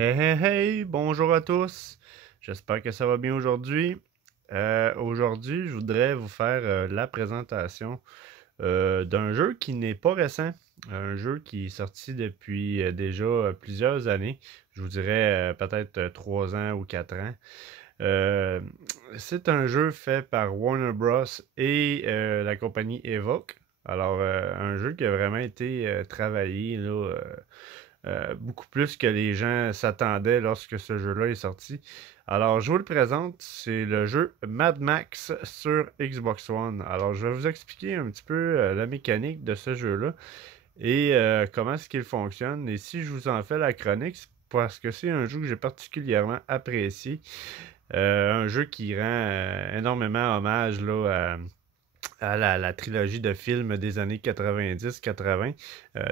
Hey, hey, hey, bonjour à tous. J'espère que ça va bien aujourd'hui. Aujourd'hui, je voudrais vous faire la présentation d'un jeu qui n'est pas récent. Un jeu qui est sorti depuis déjà plusieurs années. Je vous dirais peut-être 3 ans ou 4 ans. Euh, c'est un jeu fait par Warner Bros. Et la compagnie Evoque. Alors, un jeu qui a vraiment été travaillé là, beaucoup plus que les gens s'attendaient lorsque ce jeu-là est sorti. Alors, je vous le présente, c'est le jeu Mad Max sur Xbox One. Alors, je vais vous expliquer un petit peu la mécanique de ce jeu-là et comment est-ce qu'il fonctionne. Et si je vous en fais la chronique, c'est parce que c'est un jeu que j'ai particulièrement apprécié. Un jeu qui rend énormément hommage là, à la trilogie de films des années 90-80,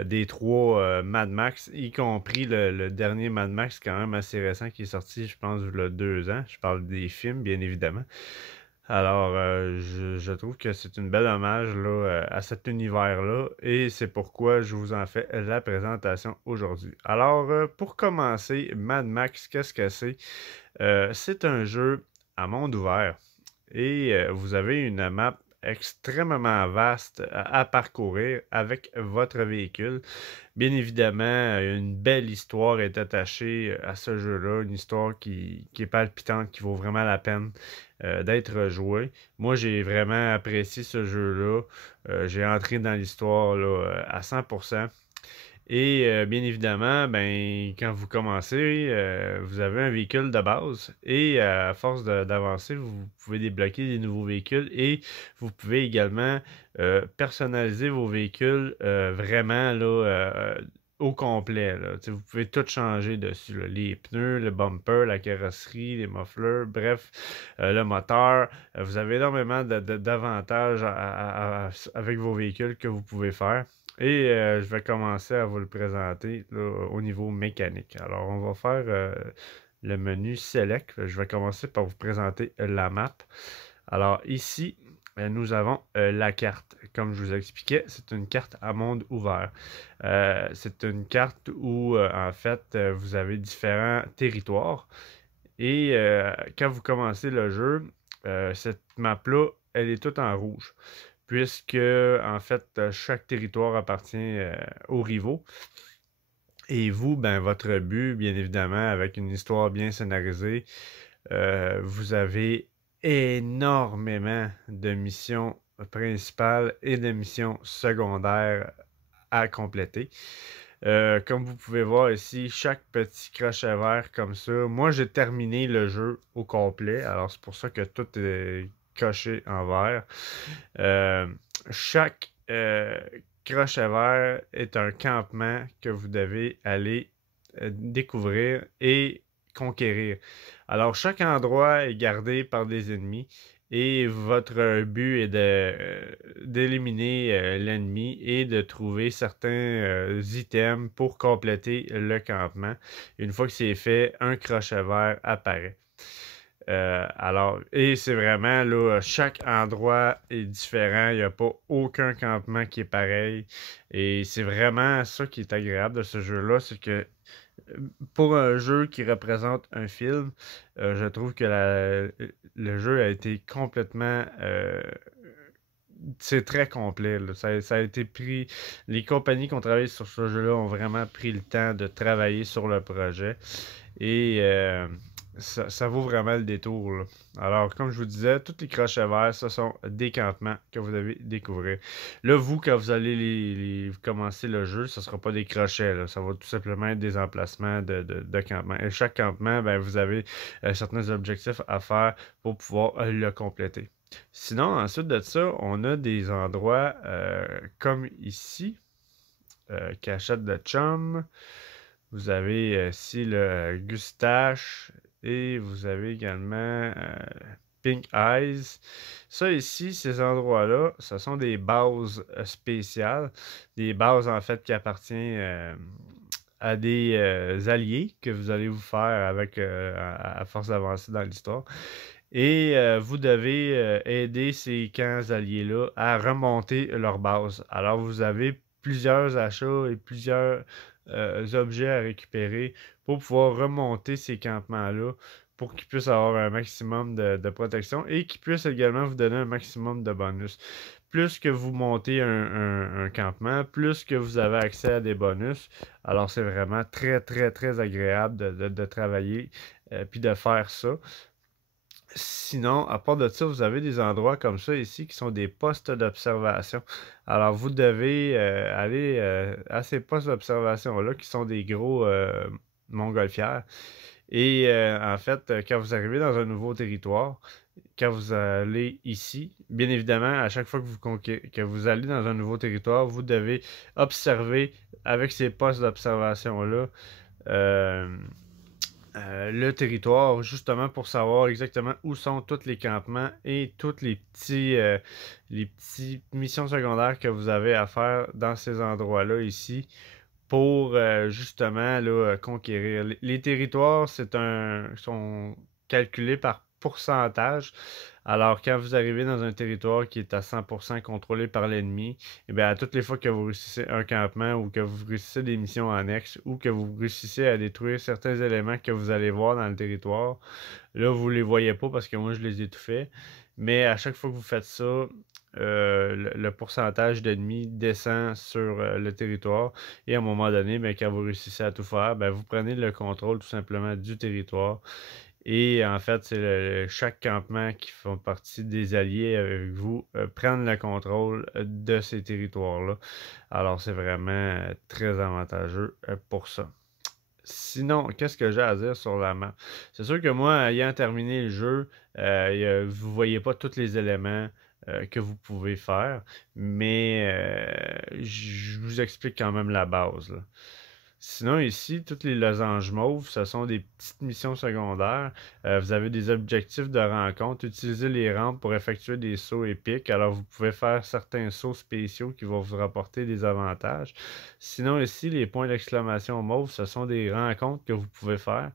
des trois Mad Max, y compris le dernier Mad Max, quand même assez récent, qui est sorti, je pense, il y a 2 ans. Je parle des films, bien évidemment. Alors, je trouve que c'est une belle hommage là, à cet univers-là, et c'est pourquoi je vous en fais la présentation aujourd'hui. Alors, pour commencer, Mad Max, qu'est-ce que c'est? C'est un jeu à monde ouvert. Et vous avez une map extrêmement vaste à parcourir avec votre véhicule. Bien évidemment, une belle histoire est attachée à ce jeu-là, une histoire qui est palpitante, qui vaut vraiment la peine d'être jouée. Moi, j'ai vraiment apprécié ce jeu-là. J'ai entré dans l'histoire là, à 100%. Et bien évidemment, ben, quand vous commencez, vous avez un véhicule de base et à force d'avancer, vous pouvez débloquer des nouveaux véhicules et vous pouvez également personnaliser vos véhicules vraiment là, au complet. Là. Vous pouvez tout changer dessus. Là. Les pneus, le bumper, la carrosserie, les mufflers, bref, le moteur. Vous avez énormément d'avantages avec vos véhicules que vous pouvez faire. Et je vais commencer à vous le présenter là, au niveau mécanique. Alors, on va faire le menu Select. Je vais commencer par vous présenter la map. Alors, ici, nous avons la carte. Comme je vous expliquais, c'est une carte à monde ouvert. C'est une carte où, en fait, vous avez différents territoires. Et quand vous commencez le jeu, cette map-là, elle est toute en rouge puisque en fait chaque territoire appartient aux rivaux. Et vous, ben votre but, bien évidemment, avec une histoire bien scénarisée, vous avez énormément de missions principales et de missions secondaires à compléter. Comme vous pouvez voir ici, chaque petit crochet vert comme ça. Moi, j'ai terminé le jeu au complet. Alors, c'est pour ça que tout est coché en vert. Euh, chaque crochet vert est un campement que vous devez aller découvrir et conquérir. Alors, chaque endroit est gardé par des ennemis et votre but est d'éliminer l'ennemi et de trouver certains items pour compléter le campement. Une fois que c'est fait, un crochet vert apparaît. Alors, et c'est vraiment là, chaque endroit est différent. Il n'y a pas aucun campement qui est pareil. Et c'est vraiment ça qui est agréable de ce jeu-là, c'est que pour un jeu qui représente un film, je trouve que le jeu a été complètement c'est très complet. Là. Ça a été pris. Les compagnies qui ont travaillé sur ce jeu-là ont vraiment pris le temps de travailler sur le projet. Et ça vaut vraiment le détour. Là. Alors, comme je vous disais, tous les crochets verts, ce sont des campements que vous devez découvrir. Là, vous, quand vous allez commencer le jeu, ce ne sera pas des crochets. Là. Ça va tout simplement être des emplacements de campements. Et chaque campement, ben, vous avez certains objectifs à faire pour pouvoir le compléter. Sinon, ensuite de ça, on a des endroits comme ici, Cachette de Chum. Vous avez ici le Gustache et vous avez également Pink Eyes. Ça ici, ces endroits-là, ce sont des bases spéciales, des bases en fait qui appartiennent à des alliés que vous allez vous faire avec à force d'avancer dans l'histoire. Et vous devez aider ces camps alliés-là à remonter leur base. Alors, vous avez plusieurs achats et plusieurs objets à récupérer pour pouvoir remonter ces campements-là pour qu'ils puissent avoir un maximum de protection et qu'ils puissent également vous donner un maximum de bonus. Plus que vous montez un campement, plus que vous avez accès à des bonus. Alors c'est vraiment très très très agréable de travailler puis de faire ça. Sinon, à part de ça, vous avez des endroits comme ça ici qui sont des postes d'observation. Alors, vous devez aller à ces postes d'observation-là qui sont des gros montgolfières. Et en fait, quand vous arrivez dans un nouveau territoire, quand vous allez ici, bien évidemment, à chaque fois que vous allez dans un nouveau territoire, vous devez observer avec ces postes d'observation-là. euh, le territoire, justement pour savoir exactement où sont tous les campements et toutes les petits missions secondaires que vous avez à faire dans ces endroits-là ici pour justement là, conquérir. Les territoires, sont calculés par pourcentage. Alors, quand vous arrivez dans un territoire qui est à 100% contrôlé par l'ennemi, et bien, à toutes les fois que vous réussissez un campement ou que vous réussissez des missions annexes ou que vous réussissez à détruire certains éléments que vous allez voir dans le territoire, là, vous les voyez pas parce que moi, je les ai tout fait. Mais à chaque fois que vous faites ça, le pourcentage d'ennemis descend sur le territoire. Et à un moment donné, ben, quand vous réussissez à tout faire, ben, vous prenez le contrôle tout simplement du territoire. Et en fait, c'est chaque campement qui font partie des alliés avec vous prennent le contrôle de ces territoires-là. Alors, c'est vraiment très avantageux pour ça. Sinon, qu'est-ce que j'ai à dire sur la map? C'est sûr que moi, ayant terminé le jeu, vous voyez pas tous les éléments que vous pouvez faire, mais je vous explique quand même la base, là. Sinon, ici, toutes les losanges mauves, ce sont des petites missions secondaires. Vous avez des objectifs de rencontre. Utilisez les rampes pour effectuer des sauts épiques. Alors, vous pouvez faire certains sauts spéciaux qui vont vous rapporter des avantages. Sinon, ici, les points d'exclamation mauves, ce sont des rencontres que vous pouvez faire.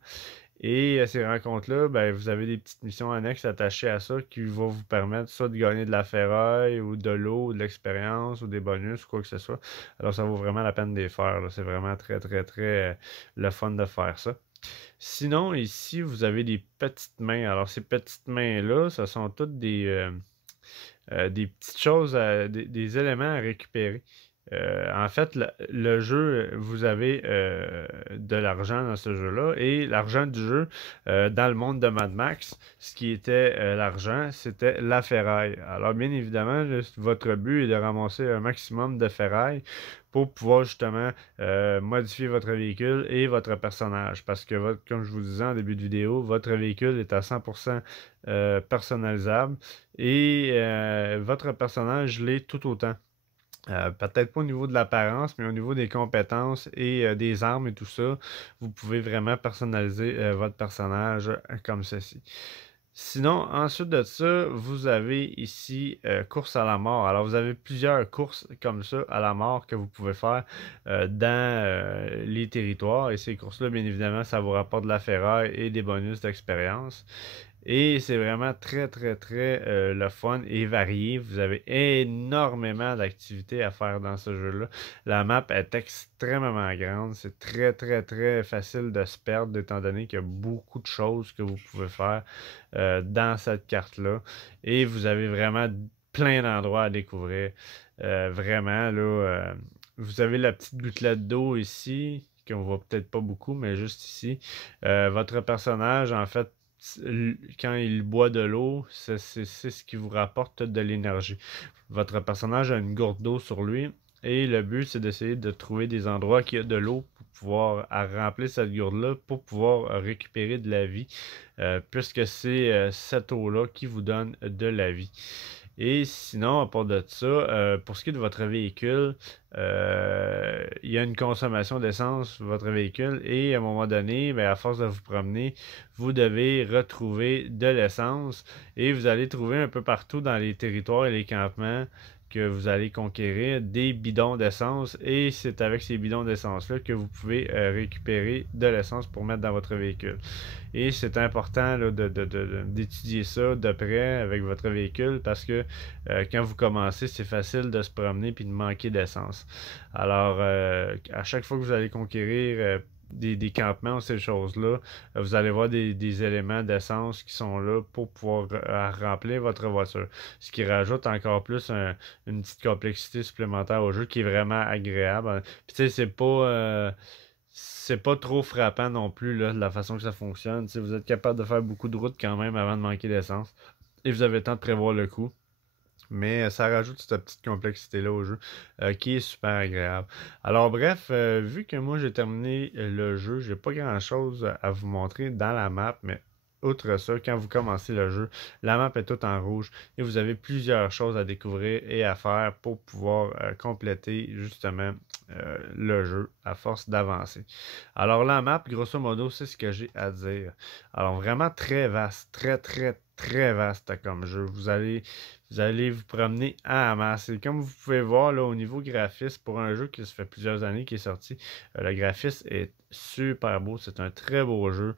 Et à ces rencontres-là, ben, vous avez des petites missions annexes attachées à ça qui vont vous permettre soit de gagner de la ferraille ou de l'eau, ou de l'expérience ou des bonus ou quoi que ce soit. Alors ça vaut vraiment la peine de les faire, là. C'est vraiment très très très le fun de faire ça. Sinon, ici, vous avez des petites mains. Alors ces petites mains-là, ce sont toutes des petites choses, des éléments à récupérer. En fait, le jeu, vous avez de l'argent dans ce jeu-là. Et l'argent du jeu, dans le monde de Mad Max, ce qui était l'argent, c'était la ferraille. Alors, bien évidemment, là, votre but est de ramasser un maximum de ferraille pour pouvoir justement modifier votre véhicule et votre personnage. Parce que, comme je vous disais en début de vidéo, votre véhicule est à 100% personnalisable et votre personnage l'est tout autant. Peut-être pas au niveau de l'apparence, mais au niveau des compétences et des armes et tout ça, vous pouvez vraiment personnaliser votre personnage comme ceci. Sinon, ensuite de ça, vous avez ici course à la mort. Alors, vous avez plusieurs courses comme ça à la mort que vous pouvez faire dans les territoires. Et ces courses-là, bien évidemment, ça vous rapporte de la ferraille et des bonus d'expérience. Et c'est vraiment très, très, très le fun et varié. Vous avez énormément d'activités à faire dans ce jeu-là. La map est extrêmement grande. C'est très, très, très facile de se perdre, étant donné qu'il y a beaucoup de choses que vous pouvez faire dans cette carte-là. Et vous avez vraiment plein d'endroits à découvrir. Vraiment, là, vous avez la petite gouttelette d'eau ici, qu'on voit peut-être pas beaucoup, mais juste ici. Votre personnage, en fait, quand il boit de l'eau, c'est ce qui vous rapporte de l'énergie. Votre personnage a une gourde d'eau sur lui et le but, c'est d'essayer de trouver des endroits qui a de l'eau pour pouvoir remplir cette gourde-là pour pouvoir récupérer de la vie, puisque c'est cette eau-là qui vous donne de la vie. Et sinon, à part de ça, pour ce qui est de votre véhicule, il y a une consommation d'essence sur votre véhicule et à un moment donné, bien, à force de vous promener, vous devez retrouver de l'essence et vous allez trouver un peu partout dans les territoires et les campements que vous allez conquérir des bidons d'essence et c'est avec ces bidons d'essence-là que vous pouvez récupérer de l'essence pour mettre dans votre véhicule. Et c'est important là, d'étudier ça de près avec votre véhicule parce que quand vous commencez, c'est facile de se promener puis de manquer d'essence. Alors, à chaque fois que vous allez conquérir des campements ou ces choses-là, vous allez voir des éléments d'essence qui sont là pour pouvoir remplir votre voiture. Ce qui rajoute encore plus une petite complexité supplémentaire au jeu qui est vraiment agréable. Puis tu sais, c'est pas trop frappant non plus là, de la façon que ça fonctionne. Tu sais, vous êtes capable de faire beaucoup de routes quand même avant de manquer d'essence. Et vous avez le temps de prévoir le coup. Mais ça rajoute cette petite complexité-là au jeu qui est super agréable. Alors bref, vu que moi j'ai terminé le jeu, j'ai pas grand-chose à vous montrer dans la map, mais outre ça, quand vous commencez le jeu, la map est toute en rouge et vous avez plusieurs choses à découvrir et à faire pour pouvoir compléter justement le jeu à force d'avancer. Alors la map, grosso modo, c'est ce que j'ai à dire. Alors vraiment très vaste, très vaste comme jeu. Vous allez vous promener en masse. Et comme vous pouvez voir là, au niveau graphisme, pour un jeu qui se fait plusieurs années qui est sorti, le graphisme est super beau. C'est un très beau jeu.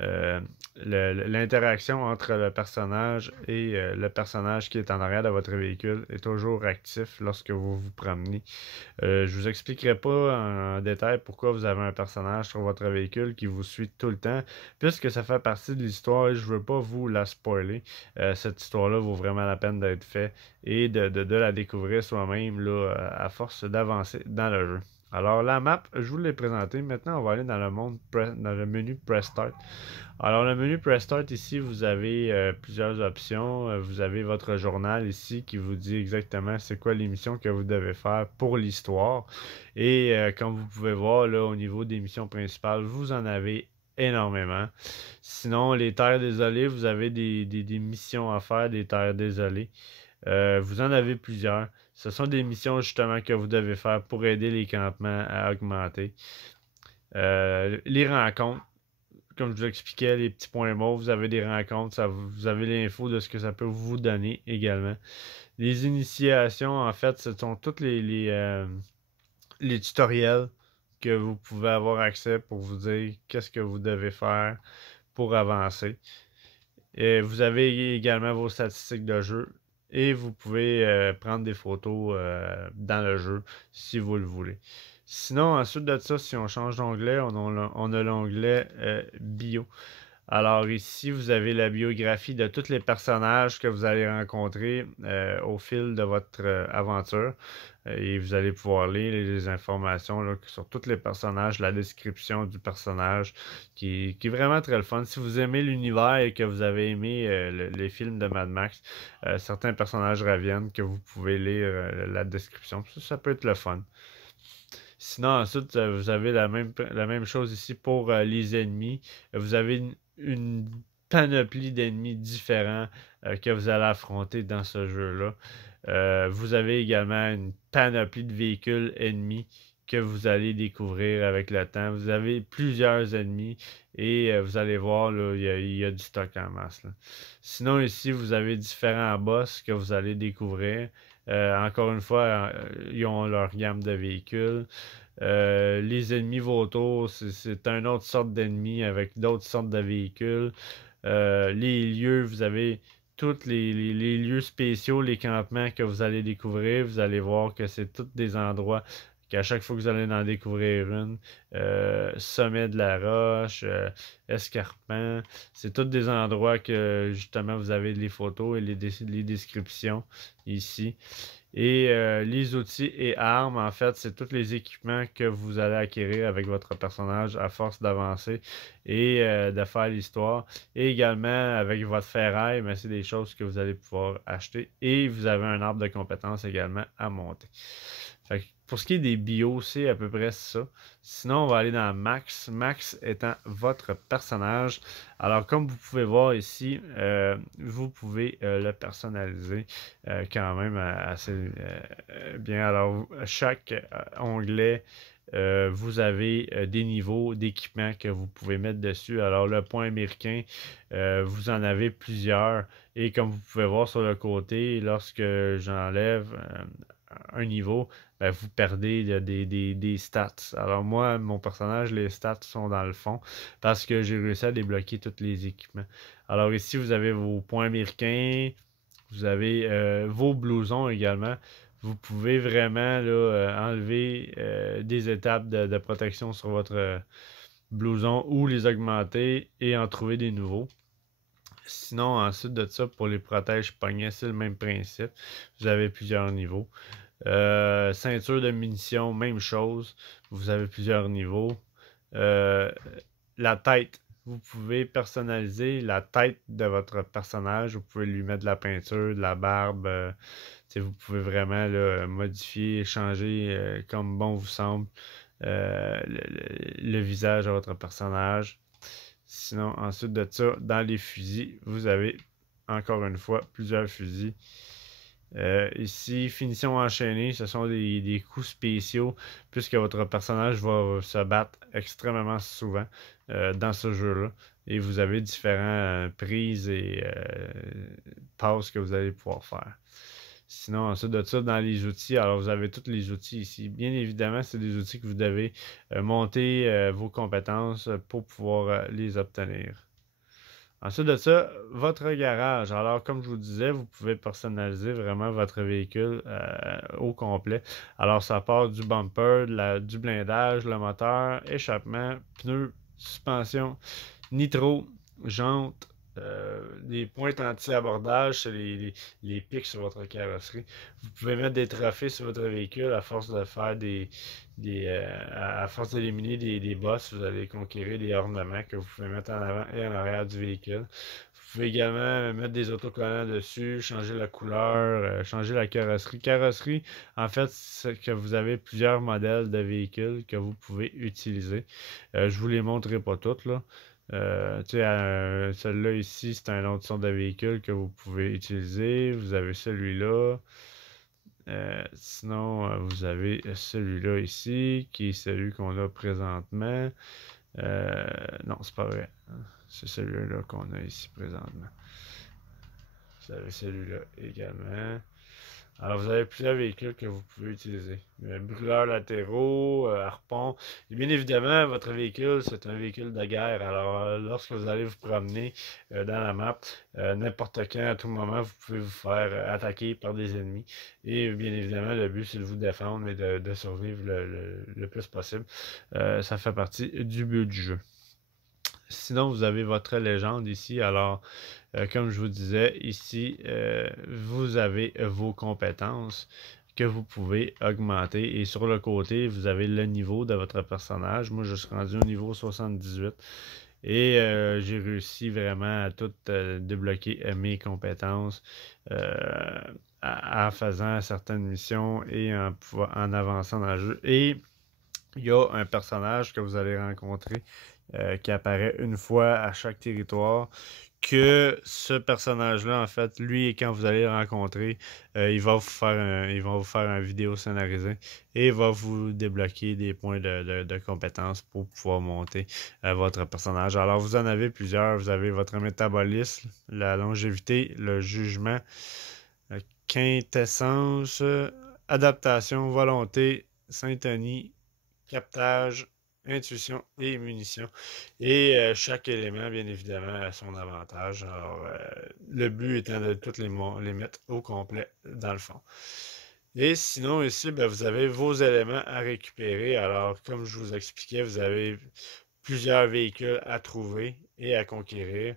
Euh, L'interaction entre le personnage et le personnage qui est en arrière de votre véhicule est toujours actif lorsque vous vous promenez. Je vous expliquerai pas en détail pourquoi vous avez un personnage sur votre véhicule qui vous suit tout le temps, puisque ça fait partie de l'histoire et je veux pas vous la spoiler. Cette histoire-là vaut vraiment la peine d'être faite et de la découvrir soi-même là, à force d'avancer dans le jeu. Alors la map, je vous l'ai présentée. Maintenant, on va aller dans dans le menu Press Start. Alors, le menu Press Start ici, vous avez plusieurs options. Vous avez votre journal ici qui vous dit exactement c'est quoi l'émission que vous devez faire pour l'histoire. Et comme vous pouvez voir là, au niveau des missions principales, vous en avez énormément. Sinon, les terres désolées, vous avez des missions à faire, des terres désolées. Vous en avez plusieurs. Ce sont des missions justement que vous devez faire pour aider les campements à augmenter. Les rencontres comme je vous expliquais, les petits points morts, vous avez des rencontres, vous avez l'info de ce que ça peut vous donner également. Les initiations, en fait, ce sont tous les tutoriels que vous pouvez avoir accès pour vous dire qu'est-ce que vous devez faire pour avancer. Et vous avez également vos statistiques de jeu et vous pouvez prendre des photos dans le jeu si vous le voulez. Sinon, ensuite de ça, si on change d'onglet, on a l'onglet bio. Alors ici, vous avez la biographie de tous les personnages que vous allez rencontrer au fil de votre aventure. Et vous allez pouvoir lire les informations là, sur tous les personnages, la description du personnage, qui est vraiment très le fun. Si vous aimez l'univers et que vous avez aimé les films de Mad Max, certains personnages reviennent que vous pouvez lire la description. Ça peut être le fun. Sinon, ensuite, vous avez la même chose ici pour les ennemis. Vous avez une panoplie d'ennemis différents que vous allez affronter dans ce jeu-là. Vous avez également une panoplie de véhicules ennemis que vous allez découvrir avec le temps. Vous avez plusieurs ennemis et vous allez voir, là, il y a du stock en masse. Là. Sinon, ici, vous avez différents boss que vous allez découvrir. Encore une fois, ils ont leur gamme de véhicules. Les ennemis vautours, c'est une autre sorte d'ennemis avec d'autres sortes de véhicules. Les lieux, vous avez tous les lieux spéciaux, les campements que vous allez découvrir. Vous allez voir que c'est tous des endroits qu'à chaque fois que vous allez en découvrir une, sommet de la roche, escarpement, c'est tous des endroits que justement vous avez les photos et les descriptions ici. Et les outils et armes, en fait, c'est tous les équipements que vous allez acquérir avec votre personnage à force d'avancer et de faire l'histoire. Et également avec votre ferraille, mais c'est des choses que vous allez pouvoir acheter. Et vous avez un arbre de compétences également à monter. Fait que pour ce qui est des bios, c'est à peu près ça. Sinon, on va aller dans Max. Max étant votre personnage. Alors, comme vous pouvez voir ici, vous pouvez le personnaliser quand même assez bien. Alors, chaque onglet vous avez des niveaux d'équipement que vous pouvez mettre dessus. Alors, le point américain, vous en avez plusieurs. Et comme vous pouvez voir sur le côté, lorsque j'enlève un niveau, ben, vous perdez des stats. Alors moi, mon personnage, les stats sont dans le fond parce que j'ai réussi à débloquer tous les équipements. Alors ici, vous avez vos points américains, vous avez vos blousons également. Vous pouvez vraiment là, enlever des étapes de protection sur votre blouson ou les augmenter et en trouver des nouveaux. Sinon, ensuite de ça, pour les protèges poignets, c'est le même principe. Vous avez plusieurs niveaux. Ceinture de munitions, même chose. Vous avez plusieurs niveaux. Euh, la tête. Vous pouvez personnaliser la tête de votre personnage. Vous pouvez lui mettre de la peinture, de la barbe. Vous pouvez vraiment là, modifier, changer comme bon vous semble le visage de votre personnage. Sinon, ensuite de ça, dans les fusils, vous avez encore une fois plusieurs fusils. Ici, finition enchaînée, ce sont des coups spéciaux puisque votre personnage va se battre extrêmement souvent dans ce jeu-là. Et vous avez différentes prises et passes que vous allez pouvoir faire. Sinon, ensuite de ça, dans les outils, alors vous avez tous les outils ici. Bien évidemment, c'est des outils que vous devez monter vos compétences pour pouvoir les obtenir. Ensuite de ça, votre garage. Alors, comme je vous disais, vous pouvez personnaliser vraiment votre véhicule au complet. Alors, ça part du bumper, du blindage, le moteur, échappement, pneus, suspension, nitro, jantes, les pointes anti-abordage, c'est les pics sur votre carrosserie. Vous pouvez mettre des trophées sur votre véhicule à force de faire à force d'éliminer des boss, vous allez conquérir des ornements que vous pouvez mettre en avant et en arrière du véhicule. Vous pouvez également mettre des autocollants dessus, changer la couleur, changer la carrosserie. Carrosserie, en fait, c'est que vous avez plusieurs modèles de véhicules que vous pouvez utiliser. Je vous les montrerai pas toutes, là. Celui-là ici, c'est un autre sorte de véhicule que vous pouvez utiliser. Vous avez celui-là. Sinon, vous avez celui-là ici, qui est celui qu'on a présentement. Non, c'est pas vrai. C'est celui-là qu'on a ici présentement. Vous avez celui-là également. Alors, vous avez plusieurs véhicules que vous pouvez utiliser. Brûleurs latéraux, harpons. Et bien évidemment, votre véhicule, c'est un véhicule de guerre. Alors, lorsque vous allez vous promener dans la map, n'importe quand, à tout moment, vous pouvez vous faire attaquer par des ennemis. Et bien évidemment, le but, c'est de vous défendre et de survivre le plus possible. Ça fait partie du but du jeu. Sinon, vous avez votre légende ici. Alors, comme je vous disais, ici, vous avez vos compétences que vous pouvez augmenter. Et sur le côté, vous avez le niveau de votre personnage. Moi, je suis rendu au niveau 78. Et j'ai réussi vraiment à tout débloquer mes compétences en faisant certaines missions et en avançant dans le jeu. Et il y a un personnage que vous allez rencontrer qui apparaît une fois à chaque territoire. Que ce personnage-là, en fait, lui, quand vous allez le rencontrer, il va vous faire un vidéo scénarisé et il va vous débloquer des points de compétences pour pouvoir monter votre personnage. Alors, vous en avez plusieurs. Vous avez votre métabolisme, la longévité, le jugement, quintessence, adaptation, volonté, syntonie, captage, intuition et munitions. Et chaque élément, bien évidemment, a son avantage. Alors, le but étant de toutes les mettre au complet dans le fond. Et sinon, ici, ben, vous avez vos éléments à récupérer. Alors, comme je vous expliquais, vous avez plusieurs véhicules à trouver et à conquérir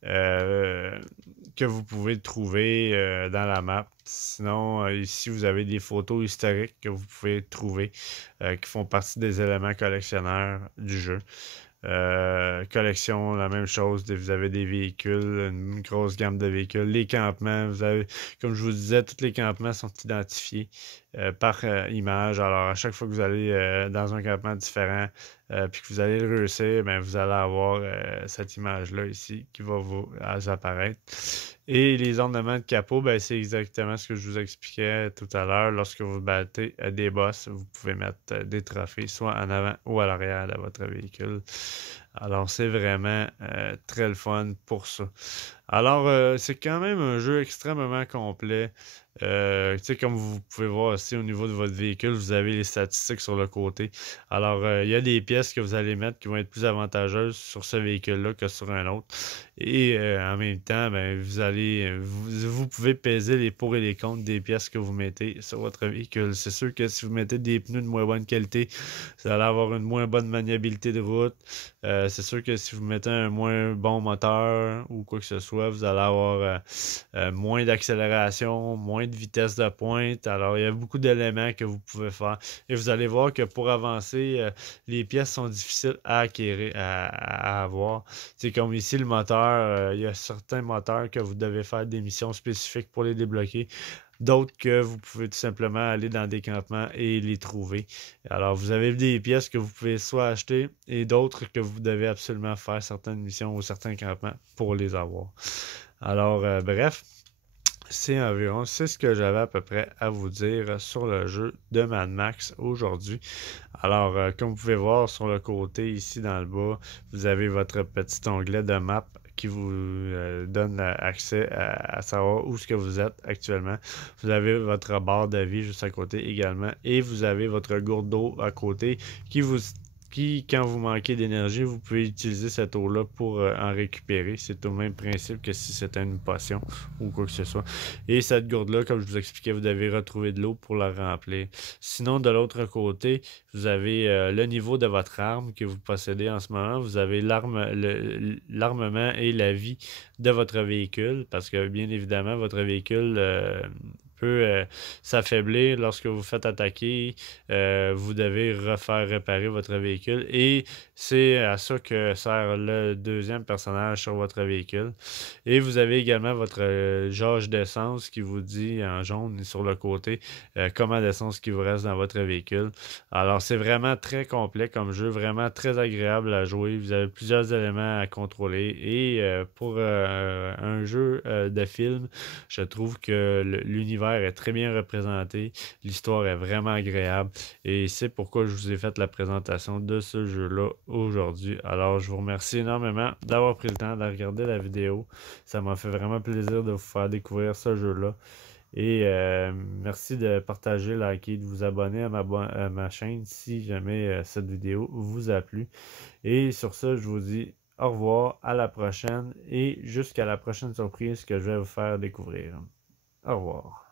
que vous pouvez trouver dans la map. Sinon, ici, vous avez des photos historiques que vous pouvez trouver qui font partie des éléments collectionneurs du jeu. Collection, la même chose, vous avez des véhicules, une grosse gamme de véhicules. Les campements, vous avez, comme je vous disais, tous les campements sont identifiés. par image. Alors, à chaque fois que vous allez dans un campement différent, puis que vous allez le réussir, ben, vous allez avoir cette image-là ici qui va vous apparaître. Et les ornements de capot, ben, c'est exactement ce que je vous expliquais tout à l'heure. Lorsque vous battez des boss, vous pouvez mettre des trophées soit en avant ou à l'arrière de votre véhicule. Alors, c'est vraiment très le fun pour ça. Alors, c'est quand même un jeu extrêmement complet. Tu sais, comme vous pouvez voir aussi au niveau de votre véhicule, vous avez les statistiques sur le côté. Alors, il y a des pièces que vous allez mettre qui vont être plus avantageuses sur ce véhicule-là que sur un autre. Et en même temps, ben, vous pouvez peser les pour et les contre des pièces que vous mettez sur votre véhicule. C'est sûr que si vous mettez des pneus de moins bonne qualité, vous allez avoir une moins bonne maniabilité de route. C'est sûr que si vous mettez un moins bon moteur ou quoi que ce soit, vous allez avoir moins d'accélération, moins de vitesse de pointe. Alors, il y a beaucoup d'éléments que vous pouvez faire. Et vous allez voir que pour avancer, les pièces sont difficiles à acquérir, à avoir. C'est comme ici, le moteur, il y a certains moteurs que vous devez faire des missions spécifiques pour les débloquer. D'autres que vous pouvez tout simplement aller dans des campements et les trouver. Alors, vous avez des pièces que vous pouvez soit acheter et d'autres que vous devez absolument faire certaines missions ou certains campements pour les avoir. Alors, bref, c'est ce que j'avais à peu près à vous dire sur le jeu de Mad Max aujourd'hui. Alors, comme vous pouvez voir sur le côté ici dans le bas, vous avez votre petit onglet de map qui vous donne accès à savoir où ce que vous êtes actuellement. Vous avez votre barre de vie juste à côté également et vous avez votre gourde d'eau à côté qui, quand vous manquez d'énergie, vous pouvez utiliser cette eau-là pour en récupérer. C'est au même principe que si c'était une potion ou quoi que ce soit. Et cette gourde-là, comme je vous expliquais, vous devez retrouver de l'eau pour la remplir. Sinon, de l'autre côté, vous avez le niveau de votre arme que vous possédez en ce moment. Vous avez l'armement et la vie de votre véhicule, parce que bien évidemment, votre véhicule peut s'affaiblir lorsque vous faites attaquer. Vous devez refaire réparer votre véhicule et c'est à ça que sert le deuxième personnage sur votre véhicule. Et vous avez également votre jauge d'essence qui vous dit en jaune sur le côté comment d'essence qui vous reste dans votre véhicule. Alors c'est vraiment très complet comme jeu, vraiment très agréable à jouer. Vous avez plusieurs éléments à contrôler et pour un jeu de film, je trouve que l'univers est très bien représenté, l'histoire est vraiment agréable et c'est pourquoi je vous ai fait la présentation de ce jeu-là aujourd'hui. Alors je vous remercie énormément d'avoir pris le temps de regarder la vidéo. Ça m'a fait vraiment plaisir de vous faire découvrir ce jeu-là. Et merci de partager, liker, de vous abonner à ma chaîne si jamais cette vidéo vous a plu. Et sur ça, je vous dis au revoir, à la prochaine et jusqu'à la prochaine surprise que je vais vous faire découvrir. Au revoir.